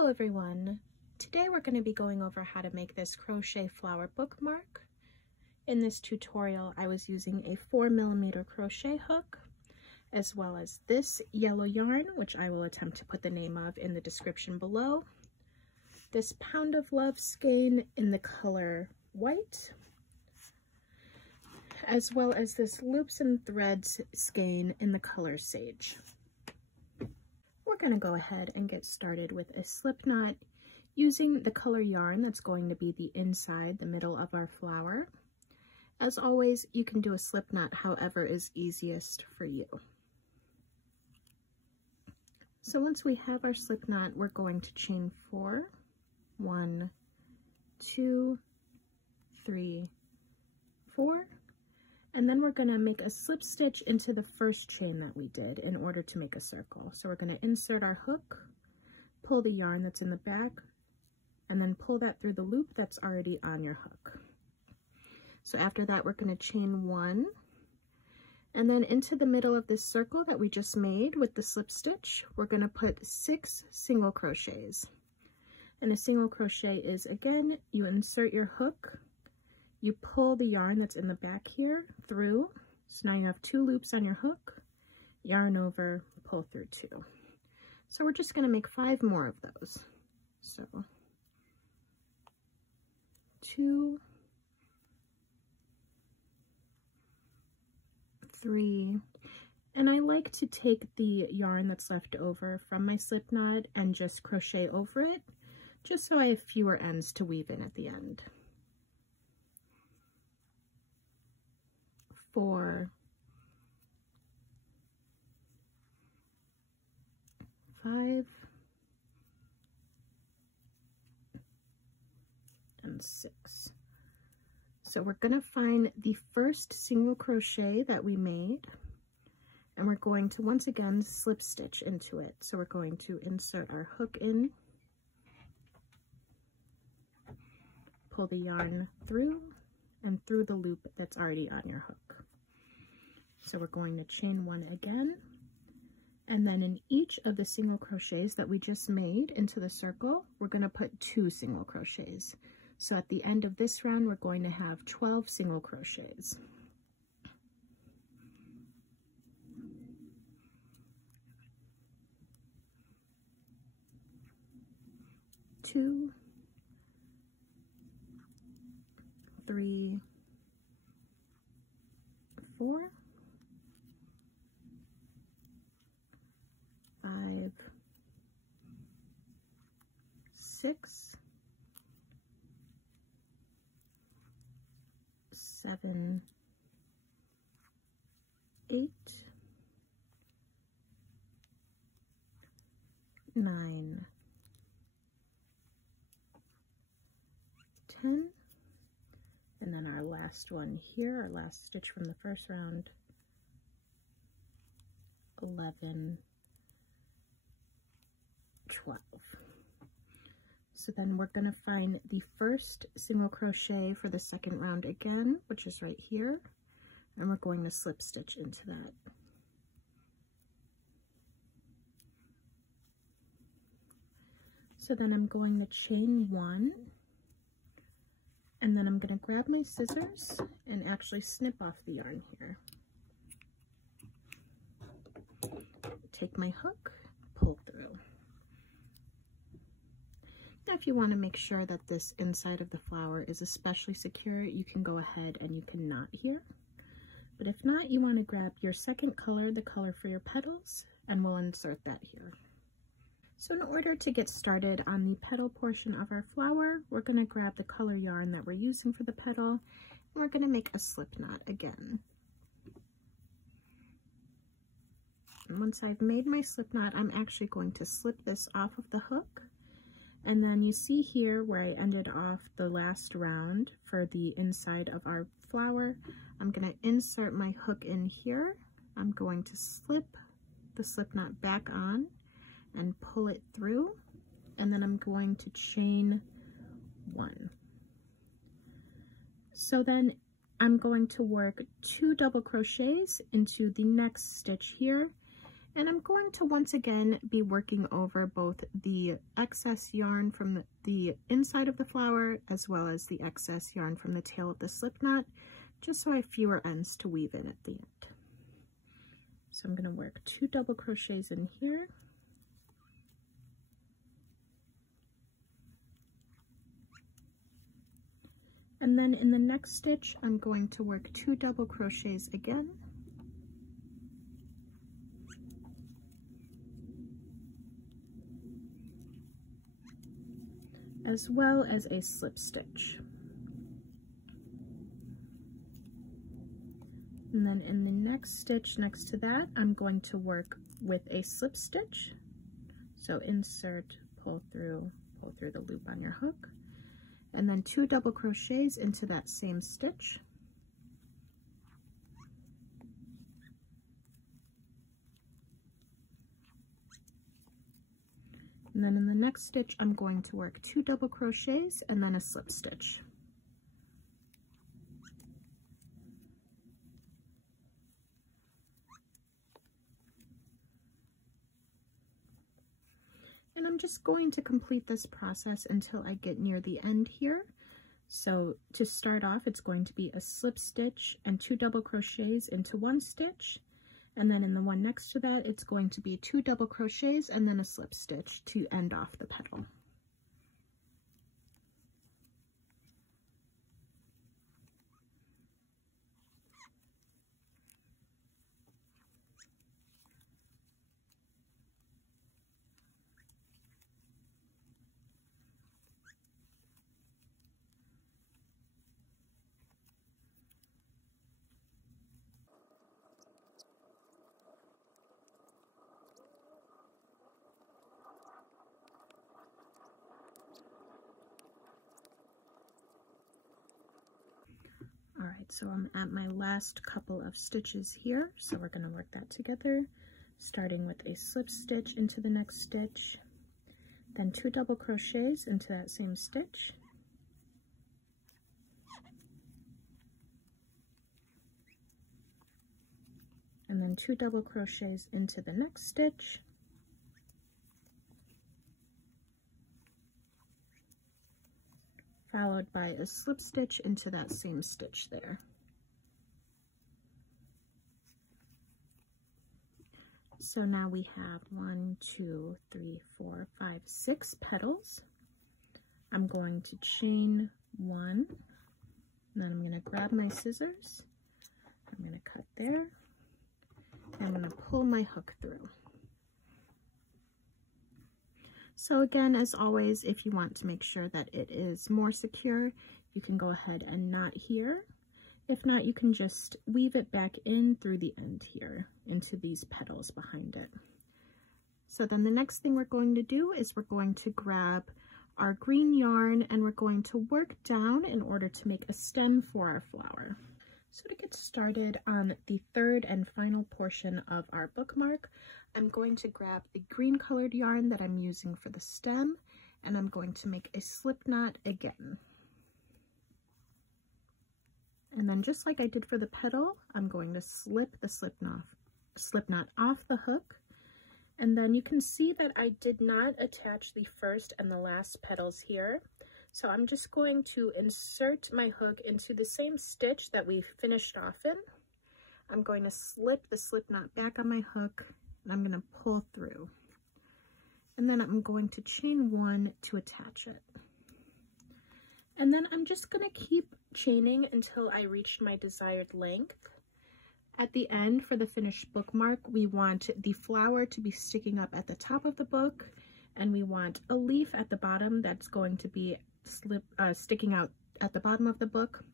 Hello everyone! Today we're going to be going over how to make this crochet flower bookmark. In this tutorial I was using a 4mm crochet hook, as well as this yellow yarn, which I will attempt to put the name of in the description below, this Pound of Love skein in the color white, as well as this Loops and Threads skein in the color Sage. We're going to go ahead and get started with a slip knot using the color yarn that's going to be the inside, the middle of our flower. As always, you can do a slip knot however is easiest for you. So once we have our slip knot, we're going to chain 4, 1, 2, 3, 4, and then we're going to make a slip stitch into the first chain that we did in order to make a circle. So we're going to insert our hook, pull the yarn that's in the back, and then pull that through the loop that's already on your hook. So after that, we're going to chain 1, and then into the middle of this circle that we just made with the slip stitch, we're going to put 6 single crochets. And a single crochet is, again, you insert your hook, you pull the yarn that's in the back here through, so now you have 2 loops on your hook, yarn over, pull through 2. So we're just going to make 5 more of those. So 2, 3, and I like to take the yarn that's left over from my slip knot and just crochet over it, just so I have fewer ends to weave in at the end. 4, 5, and 6. So we're going to find the first single crochet that we made, and we're going to once again slip stitch into it. So we're going to insert our hook in, pull the yarn through and through the loop that's already on your hook. So we're going to chain 1 again, and then in each of the single crochets that we just made into the circle, we're going to put 2 single crochets. So at the end of this round, we're going to have 12 single crochets. 2, 3, 4, 5, 6, 7, 8, 9, 10, and then our last one here, our last stitch from the first round, 11, 12. So then we're going to find the first single crochet for the second round again, which is right here, and we're going to slip stitch into that. So then I'm going to chain 1, and then I'm going to grab my scissors and actually snip off the yarn here. Take my hook, pull through. Now if you want to make sure that this inside of the flower is especially secure, you can go ahead and you can knot here. But if not, you want to grab your second color, the color for your petals, and we'll insert that here. So in order to get started on the petal portion of our flower, we're going to grab the color yarn that we're using for the petal, and we're going to make a slip knot again. And once I've made my slip knot, I'm actually going to slip this off of the hook. And then you see here where I ended off the last round for the inside of our flower, I'm going to insert my hook in here. I'm going to slip the slip knot back on and pull it through, and then I'm going to chain 1. So then I'm going to work 2 double crochets into the next stitch here, And I'm going to once again be working over both the excess yarn from the inside of the flower as well as the excess yarn from the tail of the slip knot, just so I have fewer ends to weave in at the end. So I'm going to work 2 double crochets in here. And then in the next stitch, I'm going to work 2 double crochets again. As well as a slip stitch. And then in the next stitch next to that, I'm going to work with a slip stitch. So insert, pull through the loop on your hook, and then 2 double crochets into that same stitch. And then in the next stitch, I'm going to work 2 double crochets and then a slip stitch. And I'm just going to complete this process until I get near the end here. So to start off, it's going to be a slip stitch and 2 double crochets into one stitch. And then in the one next to that, it's going to be 2 double crochets and then a slip stitch to end off the petal. All right, so I'm at my last couple of stitches here, so we're going to work that together, starting with a slip stitch into the next stitch, then 2 double crochets into that same stitch, and then 2 double crochets into the next stitch, followed by a slip stitch into that same stitch there. So now we have 1, 2, 3, 4, 5, 6 petals. I'm going to chain 1, and then I'm going to grab my scissors. I'm going to cut there, and I'm going to pull my hook through. So again, as always, if you want to make sure that it is more secure, you can go ahead and knot here. If not, you can just weave it back in through the end here into these petals behind it. So then the next thing we're going to do is we're going to grab our green yarn and we're going to work down in order to make a stem for our flower. So to get started on the third and final portion of our bookmark, I'm going to grab the green colored yarn that I'm using for the stem, and I'm going to make a slip knot again. And then just like I did for the petal, I'm going to slip the slip knot off the hook. And then you can see that I did not attach the first and the last petals here. So I'm just going to insert my hook into the same stitch that we finished off in. I'm going to slip the slip knot back on my hook, and I'm going to pull through. And then I'm going to chain 1 to attach it. And then I'm just going to keep chaining until I reach my desired length. At the end, for the finished bookmark, we want the flower to be sticking up at the top of the book, and we want a leaf at the bottom that's going to be sticking out at the bottom of the book.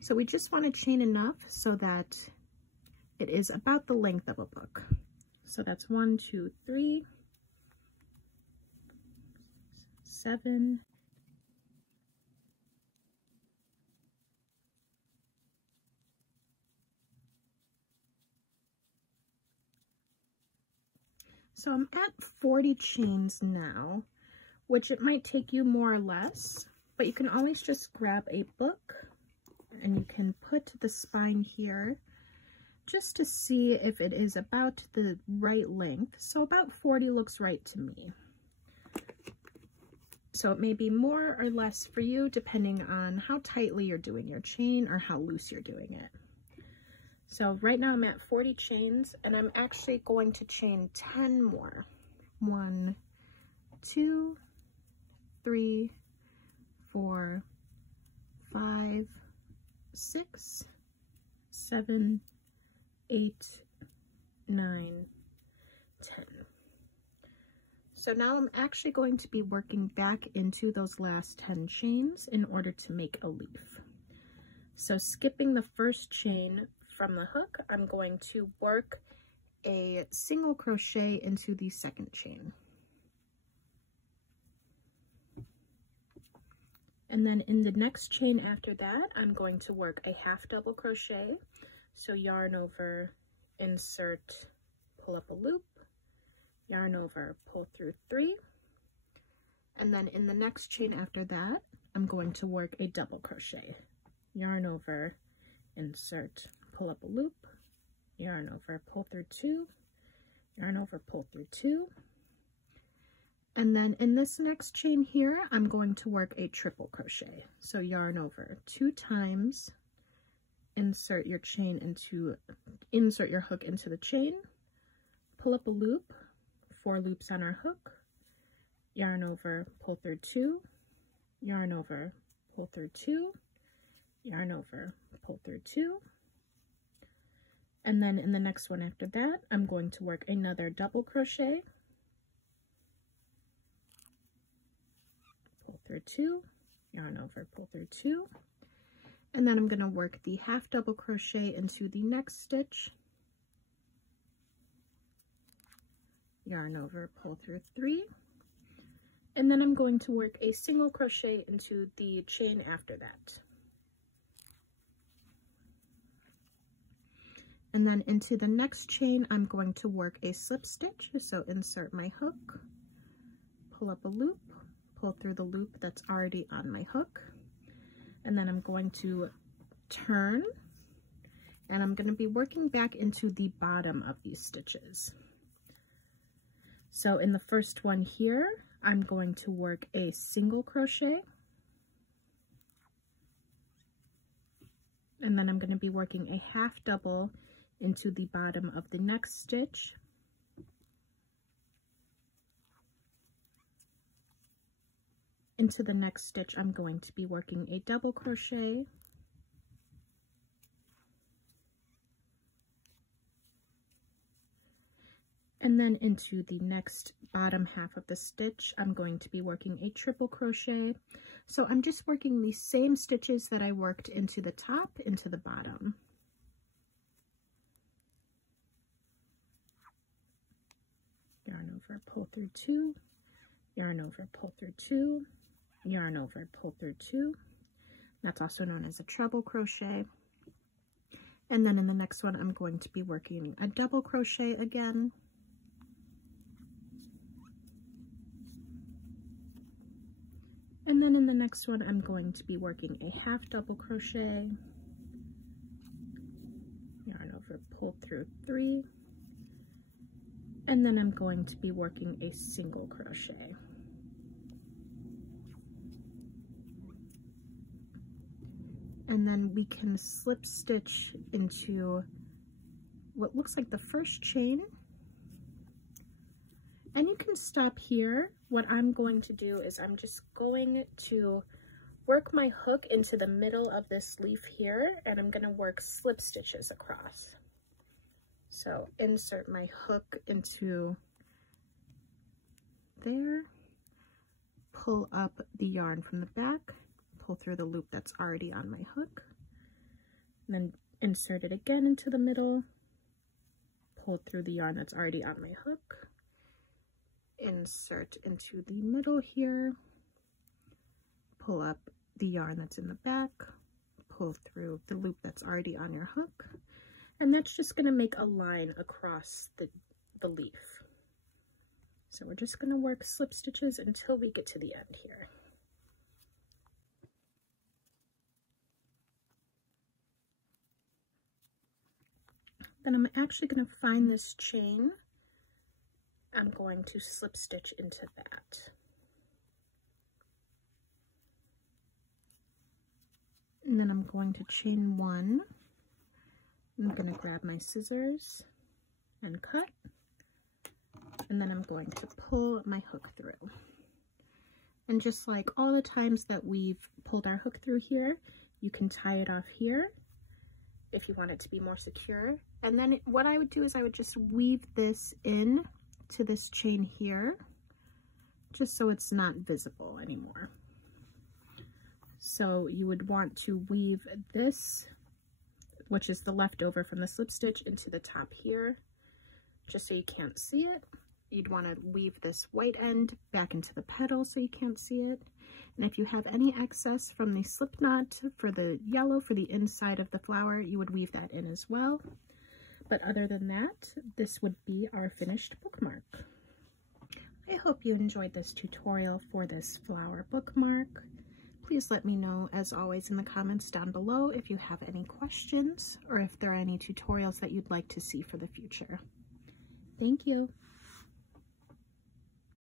So we just want to chain enough so that it is about the length of a book. So that's 1, 2, 3, 7, so I'm at 40 chains now, which it might take you more or less, but you can always just grab a book and you can put the spine here, just to see if it is about the right length. So about 40 looks right to me. So it may be more or less for you depending on how tightly you're doing your chain or how loose you're doing it. So right now I'm at 40 chains, and I'm actually going to chain 10 more. 1, 2, 3, 4, 5, 6, 7, 8, 9, 10. So now I'm actually going to be working back into those last 10 chains in order to make a leaf. So skipping the first chain from the hook, I'm going to work a single crochet into the second chain. And then in the next chain after that, I'm going to work a half double crochet. So yarn over, insert, pull up a loop, yarn over, pull through 3, and then in the next chain after that, I'm going to work a double crochet. Yarn over, insert, pull up a loop, yarn over, pull through 2, yarn over, pull through 2, and then in this next chain here, I'm going to work a triple crochet. So yarn over 2 times, insert your hook into the chain, pull up a loop, 4 loops on our hook, yarn over, pull through 2, yarn over, pull through 2, yarn over, pull through 2, and then in the next one after that, I'm going to work another double crochet, pull through 2, yarn over, pull through 2, and then I'm going to work the half double crochet into the next stitch, yarn over, pull through 3, and then I'm going to work a single crochet into the chain after that. And then into the next chain, I'm going to work a slip stitch. So insert my hook, pull up a loop, pull through the loop that's already on my hook, and then I'm going to turn, and I'm going to be working back into the bottom of these stitches. So in the first one here, I'm going to work a single crochet, and then I'm going to be working a half double into the bottom of the next stitch, into the next stitch I'm going to be working a double crochet, and then into the next bottom half of the stitch I'm going to be working a triple crochet. So I'm just working the same stitches that I worked into the top into the bottom. Yarn over, pull through 2, yarn over, pull through 2, yarn over, pull through 2. That's also known as a treble crochet. And then in the next one, I'm going to be working a double crochet again. And then in the next one, I'm going to be working a half double crochet, yarn over, pull through 3, and then I'm going to be working a single crochet. And then we can slip stitch into what looks like the first chain. And you can stop here. What I'm going to do is I'm just going to work my hook into the middle of this leaf here, and I'm going to work slip stitches across. So insert my hook into there, pull up the yarn from the back, pull through the loop that's already on my hook, and then insert it again into the middle, pull through the yarn that's already on my hook, insert into the middle here, pull up the yarn that's in the back, pull through the loop that's already on your hook, and that's just going to make a line across the leaf. So we're just going to work slip stitches until we get to the end here. Then I'm actually going to find this chain. I'm going to slip stitch into that. And then I'm going to chain 1. I'm going to grab my scissors and cut. And then I'm going to pull my hook through. And just like all the times that we've pulled our hook through here, you can tie it off here if you want it to be more secure. And then what I would do is I would just weave this in to this chain here, just so it's not visible anymore. So you would want to weave this, which is the leftover from the slip stitch, into the top here, just so you can't see it. You'd want to weave this white end back into the petal so you can't see it. And if you have any excess from the slip knot for the yellow for the inside of the flower, you would weave that in as well. But other than that, this would be our finished bookmark. I hope you enjoyed this tutorial for this flower bookmark. Please let me know, as always, in the comments down below if you have any questions or if there are any tutorials that you'd like to see for the future. Thank you.